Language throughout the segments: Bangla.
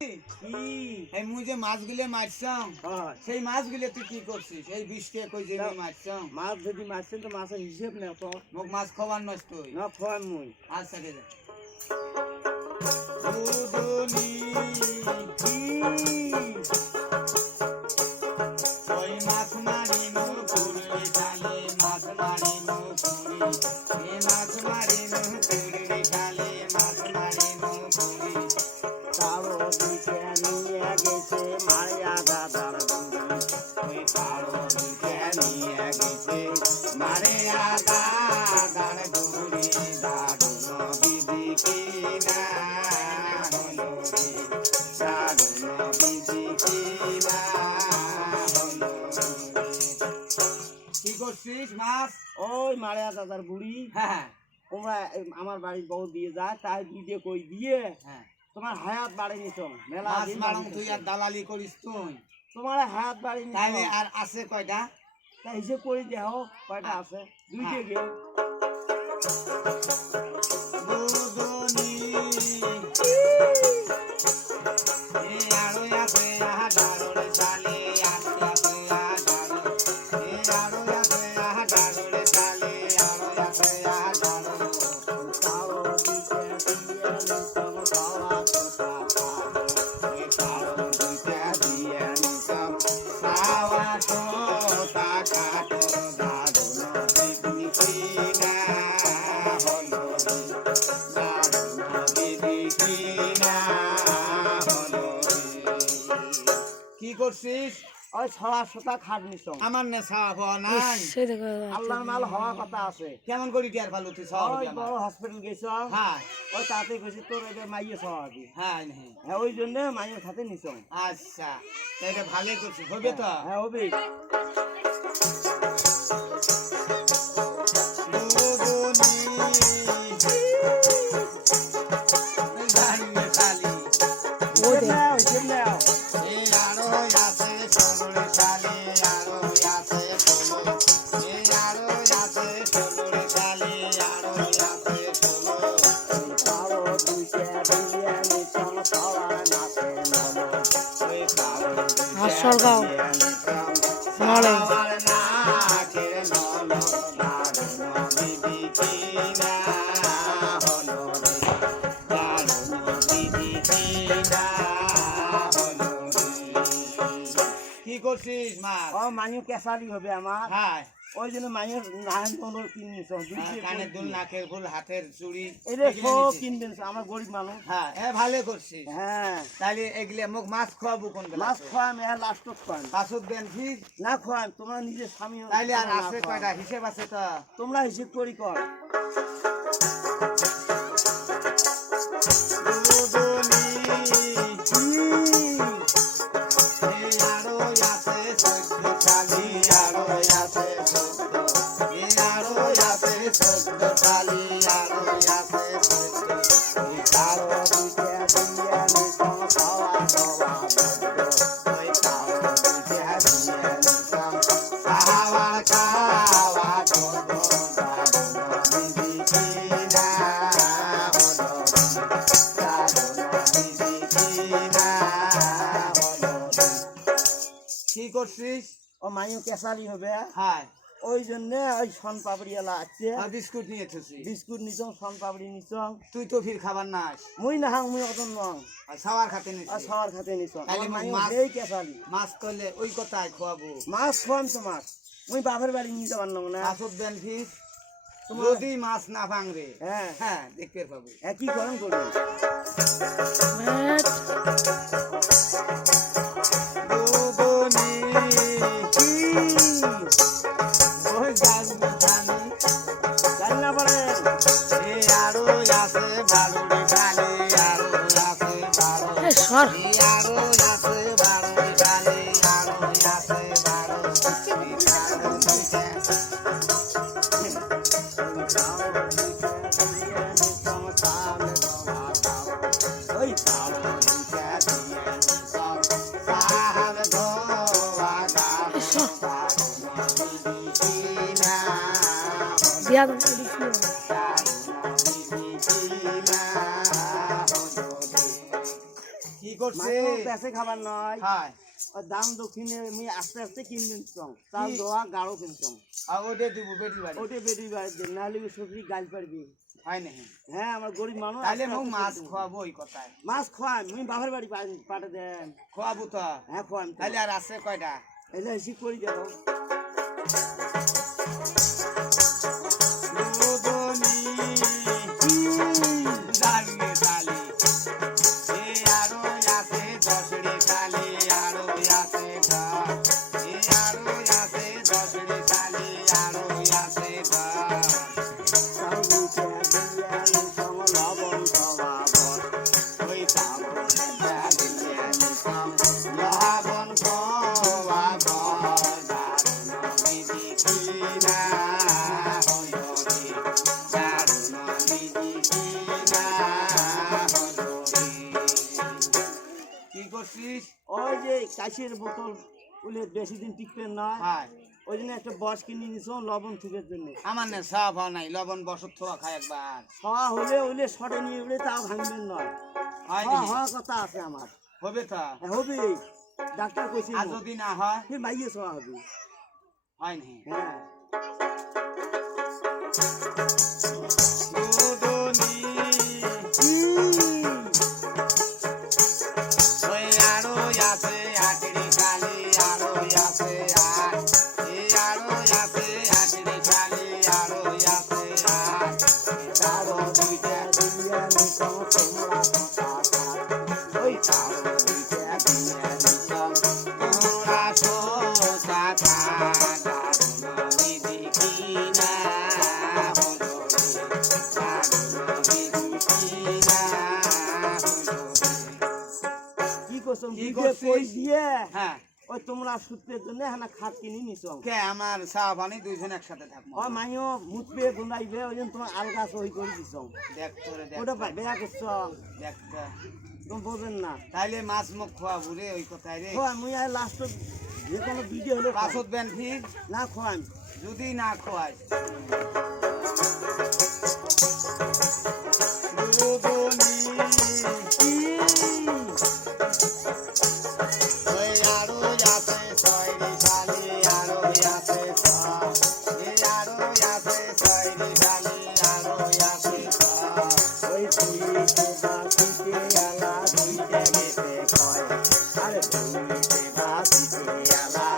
এই মুই যে মাছগুলো মারছাম সেই মাছগুলো তুই কি করছিস? এই বিষকে কই যে মারছাম মাছ যদি মারছেন তো মাছের হিসেব নেই তো মোক মাছ খাওয়ার নষ্ট তুই না খাওয়ান মুই আচ্ছা কে যা দুদুনি ওই মাছ মারিনো পুরুলি খালে মাছ মারিনো পুরি এ মাছ মারিনো পুরুলি খালে মাছ মারিনো পুরি কারো দিকে নিয়ে গেছে মায়া দাদার বুড়ি ওই কালো দিকে নিয়ে গেছে মারে দাদার বুড়ি দারুণ বিধি কিনা হলো রে দারুণ বিধি কিনা হলো রে। কি করছিস মাছ? ওই মায়া দাদার বুড়ি হ্যাঁ তোমরা আমার বাড়ির বউ দিয়ে যায় তাই দুইটে কই দিয়ে হ্যাঁ তোমার হায়াত বাড়ি নিছ মেলা মাছ দিন মারাম তুই আর দালালি করিস তুই তোমার হায়াত বাড়ি নিছ তাইলে আর আছে কয়টা? তা হিসেব করে দেখো কয়টা আছে দুইটে গে দুদুনি এ আড়ো আছে আহাডাড়ে চালে আড়ো আছে আহাডাড় এ আড়ো আছে আহাডাড়ে চালে আড়ো আছে আহাডাড় কারো দিকে দিয়ে নিছম পাওয়া কথা পাবো এ কালো দুইটা দিয়ে নিসম সাওয়া তোতা কাটো দারুণ বিধি কিনা হলো রে দারুণ বিধি কিনা হলো রে। কি করছিস? ওই ছড়া সোতা খাট নিছম আমার না সাওয়া পাওয়া নাই আল্লাহর মাল হওয়া কথা আছে কেমন করি টিয়ার ফালু তুই সাওয়া ওই পাবি বড় আমার? হসপিটাল গেছ হ্যাঁ ওই তাতে গেছি তোর এদের মাইয়ে সহাবি হ্যাঁ হ্যাঁ হ্যাঁ ওই জন্য মাইয়ের সাথে নিছম আচ্ছা এটা ভালোই করছিস হবে তো হ্যাঁ হবে দুদুনি জানলে শালি হিসেব নাও এ আরো আছে সোনরে শালি আরো আছে সোনো এ আরো আছে সোনরে শালি আরো আছে সোনো কারো দুইটা দিয়ে নিছম পাওয়া নাতে নলো ওই কালো হাসরগাঁও নলে আমার নাকের নলো দারুণ বিধি কিনা হলো রে দারুণ বিধি কিনা হলো রে। কি করছিস মাছ? ও মাইয়ে কেসারি হবে আমার হ্যাঁ ওই জন্য মাইয়ের নাহান নলোর কিন নিছম কানের দুল নাকের ফুল হাতের চুড়ি এটা এগুলো সব নিছিস? কিনবেন আমার গরিব মানুষ হ্যাঁ ভালো করছিস হ্যাঁ তাহলে এগুলো মোক মাছ খাওয়াবো কোন বেলা মাছ খোয়াম এর লাস্টত খোয়াম পাঁচক দেন ফিস না খোয়াম তোমরা নিজের স্বামী তাইলে আর না আছে খোয়াম। কয়টা হিসেব আছে তো তোমরা হিসেব করি কর দুদুনি এই আরো আছে সদ্য শালি আরো আছে সদ্য এই আরো আছে সদ্য শালি আরো আছে সদ্য এই কারো দিকে দিয়ে নিছম পাওয়া পাওয়া ওই কালো দুধে দিয়ে নিতাম খাওয়া খাওয়া করবো দারুণ বিধি কিনা হলো রে দারুণ বিধি কিনা হলো রে। কি করছিস? ও মাইও কেসারি হবে হ্যাঁ ওই জন্য ওই সন পাপড়ি এলা আছে আর বিস্কুট নিয়ে এসেছিস বিস্কুট নিছম সন পাপড়ি নিছম তুই তো ফির খাবার নাস মুই না হাং মুই অত নং আর সাওয়ার খাতে আর নিছিস সবার খাতে নিছম তাইলে আমার মাইও মাছ- সেই কেসারি মাছ করলে ওই কথায় খোয়াবো মাছ খোয়াম তো মাছ মুই বাপের বাড়ি নিতে পারলাম না পাঁচক দেন ফিস তোমার- যদি মাছ না ভাঙরে হ্যাঁ হ্যাঁ দেখতে পাবো একই করেন করবেন দুদুনি ওই দারুণ শালি জানি না পারেন এ আরো আছে বারুড়ি খালি আরো আছে বারো সর এ আরো আছে বারুড়ি খালি আরো আছে বারো এই কালো দুইটা ওই কালো দুইটা দিয়ে নিতাম সাহাল ধোয়া গালো দারুণ বিধি কিনা হলো দিয়া দারুণ বিধি কিনা হলো রে। কি করছে মাইও বেঁচে খাবার নয় হ্যাঁ ওই দাম দক্ষিণে আমি আস্তে আস্তে কিনবেন চং চাল দোয়া গাঢ় কিনছং আর ওটা দিব বেটি বাড়ি ওটে বেটি বাড়িতে নাহলে শ্বশুরি গাল পারবি হয় না হ্যাঁ আমার গরিব মানুষ তাহলে আস্তে মোক আস্তে মাছ কিনবো। খোয়াবো ওই কথায় মাছ খোয়াম মুই বাপের বাড়ি পাঠে দেন খোয়াবো তো হ্যাঁ খোয়াম তাহলে আর আছে কয়টা এলে এসে করি দেবো দুদনি জালিয়ে জালি এ আরো আছে দশড়ি কালি আরো আছে গা এ আরো আছে দশড়ি কালি আরো আছে গা চাল দিতে দিয়া নিছং লবণ সবাবন ওই পাবন জালিয়ে নিসম লহাবন খোয়া গদার নদী কিনা হয়রে দারুণ বিধি কিনা হয়রে কি করছিস ওই যে কাশির বোতল উলে বেশি দিন টিকবেন নয় হাই ওই জন্য একটা বস কিনে নিছো লবণ থুকের জন্য আমার না সাফ হয় নাই লবণ বসত থোয়া খায় একবার খাওয়া হলে ওইলে শটে নিয়ে উলে তা ভাঙবেন নয় হয় হওয়া নি? হওয়ার কথা আছে আমার হবে তো হ্যাঁ, হবে ডাক্তার কইছে আর যদি না হয় ফির মাইয়ে ছোঁয়া হবে হয় নাই হ্যাঁ দুদনি ওই আরো আছে আটড়ি কালি আরো আছে আর এই আরো আছে আটড়ি কালি আরো আছে আর তারও দুইটা দিয়া নিছং তোমরা কথা ওই তারও দুইটা দিয়া নিসম তোমরা সোতা খা দারুণ বিধি কিনা হলো রে দারুণ বিধি কিনা হলো রে কি করছো কি বিদে করছিস? কই দিয়ে হ্যাঁ ওই তোমরা সুতের জন্য হ্যাঁ খাট কিনে নিছং কে আমার চা পানি দুইজন একসাথে থাকবো ওই মাইও মুতবে গুনাইবে ওই জন্য তোমার আলগা সই করে দিছং দেখ তোরে দেখ ওটা পাই বেয়া করছং দেখ তো। তুমি বোঝেন না তাইলে মাছ মুখ খোয়াবো রে ওই কথায় রে খোয়ান মুই আর লাস্ট যে কোনো ভিডিও হলে খোয়ান। পাছত বেন ফির না খোয়ান যদি না খোয়াই দুদনি ওই আরো আছে ছয়রি শালি আরো আছে ছা এই আরো আছে ছয়রি শালি আরো আছে ছা ওই তুইতে বাসিতে আলা দুইটা গেতে কয় আরে তুইতে বাসিতে আলা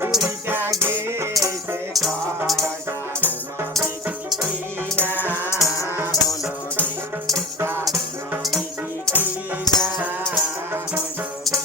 দুইটা গেছে কয় দারুণ বিধি কিনা হলো রে দারুণ বিধি কিনা হলো রে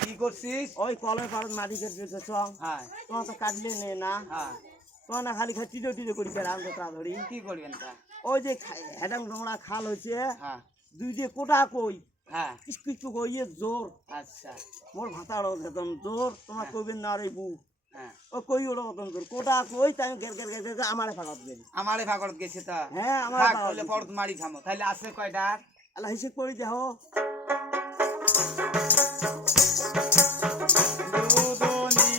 কি করছিস ওই কলের পাড়ত মাটি কেটে দিতেছং হ্যাঁ তোমার তো কাটলে নে না হ্যাঁ তোমার না খালি খালি টিটো টিটো করি পেলাম তো তা ধরি কি করবেন তা ওই যে হেডাং নোংরা খাল হয়েছে হ্যাঁ দুই দিয়ে কোটা কই হ্যাঁ কিসকু কিসকু কইয়ে জোর আচ্ছা মোর ভাতাড়ো যেতন জোর তোমার কইবেন না রে বু হ্যাঁ ও কই ওটা মতন জোর কোটা কই তাই গের গের গের গের আমারে ফাঁকাত গেল আমারে ভাগত গেছে তা হ্যাঁ আমার থাক তাহলে পরত মারি খামো তাহলে আছে কয়টা আল্লাহ হিসেব করি দেখো দুদনি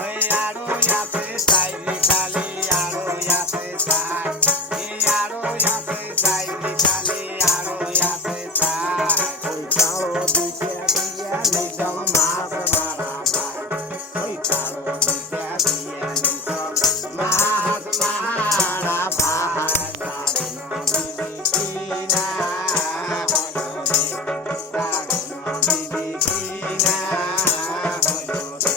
ওই আরো আছে সাইরি শালি আরো আছে সাই এই আরো আছে সাইরি শালি আরো আছে সাই ওই চাও দুইটা দিয়া নিজাম মাছ মারা ভাই ওই কারো দুইটা দিয়ে নিসম মাছ মারা ভাই দারুণ বিধি কিনা হলো রে দারুণ বিধি কিনা হলো রে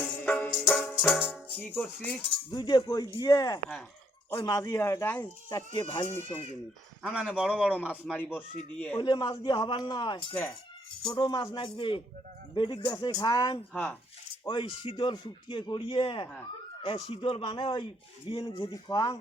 কি করছিস দুইটা কই দিয়ে হ্যাঁ ওই মাঝি হাটাই চারটে ভাই নিছং কিনি আমরা না বড় বড় মাছ মারি বসি দিয়ে ওইলে মাছ দিয়ে হবার নয় কে ছোট মাছ নাকবে বেডিক গাছে খান হ্যাঁ ওই শীতল শুকিয়ে করিয়ে হ্যাঁ এ শীতল বানে ওই বিয়ে যদি খান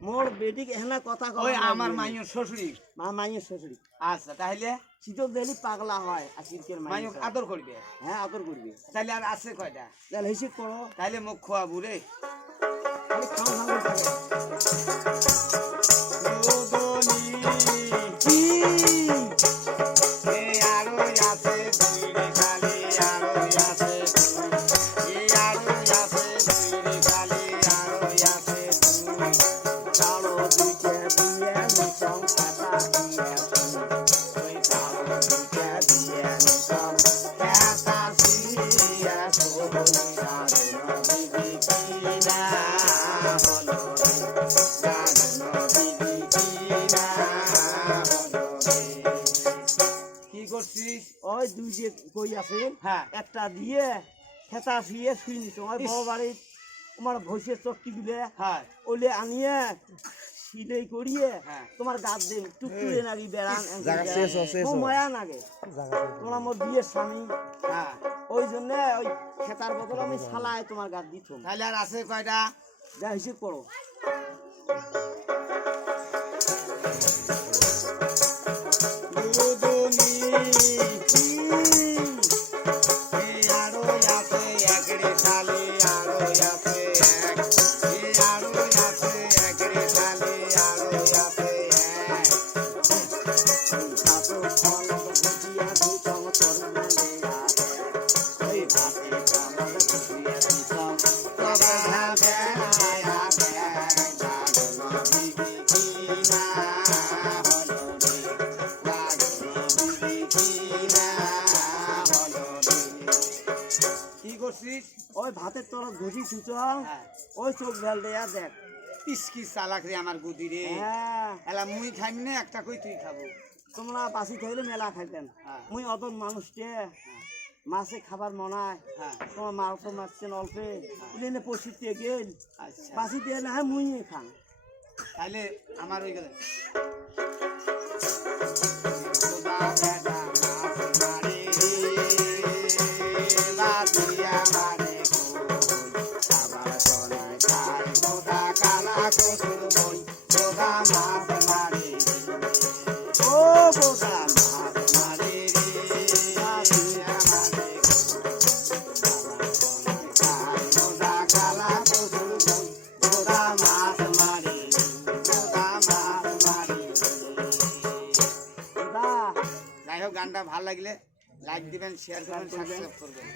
মোর বেডিক এখানে কথা কয় ওই আমার মাইয়ের শ্বশুরি মা মাইয়ের শ্বশুরি আচ্ছা তাহলে শীতল দিলি পাগলা হয় আর শীতকের মাইয়ের মাইয়ের আদর করবে হ্যাঁ আদর করবে তাহলে আর আছে কয়টা তাহলে হিসেব করো তাহলে মুখ খোয়াবো রে খালি খাও খাও করে দুদনি এই আরো আছে দুইরি শালি আরো আছে এই আরো আছে দুইরি শালি আরো আছে চালো দুইটা দিয়ে নিছং খাতা ওই দুই যে কই আছে হ্যাঁ একটা দিয়ে খেতা শুয়ে শুই নিছো আমার ইস। বড় বাড়ি তোমার ভৈষের চটকি গুলে হ্যাঁ ওলে আনিয়ে সিলাই করিয়ে হ্যাঁ তোমার গাছ দিন টুকটুরে নাকি বেড়ান জায়গা শেষ হচ্ছে, ও মায়া নাগে তোমার মোর বিয়ের স্বামী হ্যাঁ ওই জন্য ওই খেতার বদল আমি সালাই তোমার গাছ দিতাম তাহলে আর আছে কয়টা যা হিসেব করো দুদুনি আরো আছে একড়ে শালি আরো আছে এক আরো আছে একড়ে শালি আরো আছে এক ভাতো ফল ভুজিয়া দিতাম তোর মেলে ওই ভাতে ফল ভুজিয়া দিতাম তবে ভাবে আয়া গাগন বিবি কিনা হলো রে গাগন বিবি কিনা হলো রে কি করছিস ওই ভাতের তোর ঘুষি সুচল হ্যাঁ ওই চোখ ভেল দেয়া দেখ ইসকি চালাক রে আমার গুদি রে হ্যাঁ এলা মুই খাইম না একটা কই তুই খাবো তোমরা বাসি থাকলে মেলা খাইতেন হ্যাঁ মুই অত মানুষকে মাছে খাবার মনায় হ্যাঁ তোমার মাল তো মারছেন অল্পে উনি পশিতে গেল আচ্ছা বাসি দিয়ে না হ্যাঁ মুই খান তাহলে আমার ওই গেলে খোদা বেটা মাছ মারে বাতিয়া মারে খাবার সোনায় খায় খোদা কালা কসুর বই খোদা মাছ মারে ও বোদা মাছ মারে বাতিয়া মারে খাবার সোনায় খায় খোদা কালা কসুর বই খোদা মাছ মারে খোদা মাছ মারে বোদা যাই হোক গানটা ভালো লাগলে লাইক দিবেন শেয়ার করবেন সাবস্ক্রাইব করবেন